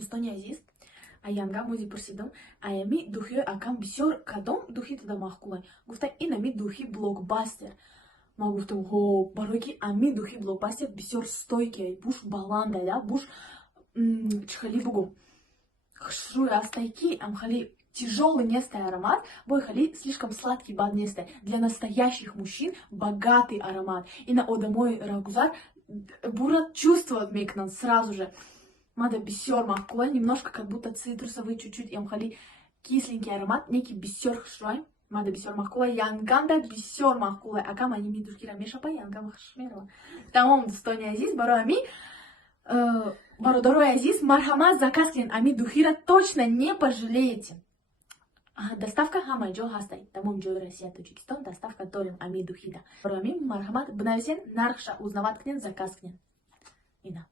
Дӯстони азиз, аянга музи пурсидам, аями духиёи акам бисёр кадом духи туда махкулай? Гуфта инами духи блокбастер. Ман гуфтам, ҳо, барои ки ами духи блокбастер бисёр стойкияй, буш баландай, да, буш чӣ хеле бугум, хушрӯй астай, ки ам хеле тяжёлый нестай аромат, бой хеле слишком сладкий бад нестай. Для настоящих мужчин богатый аромат. Ина одамои раҳгузар бурат чувствовать мекунанд сразу же. Мада бисёр махкулай, немножко как будто цитрусовый, чуть-чуть, ям хали кисленький аромат, неки бисёр хушрӯй. Мада бисёр махкулай, янганда бисёр махкулай. Акам ани ми духира мешапай, янгам хушмерова. Тамом дӯстони азиз, барои ами бародарои азиз, марҳамат заказ кунед, ами духира точно не пожалеете. Доставка ҳама ҷо ҳастай. Тамом ҷои Россия, Тоҷикистон доставка дорем ами духида. Барои ами марҳамат бинависен, нархша узнават кунед, заказ кунед. Ина.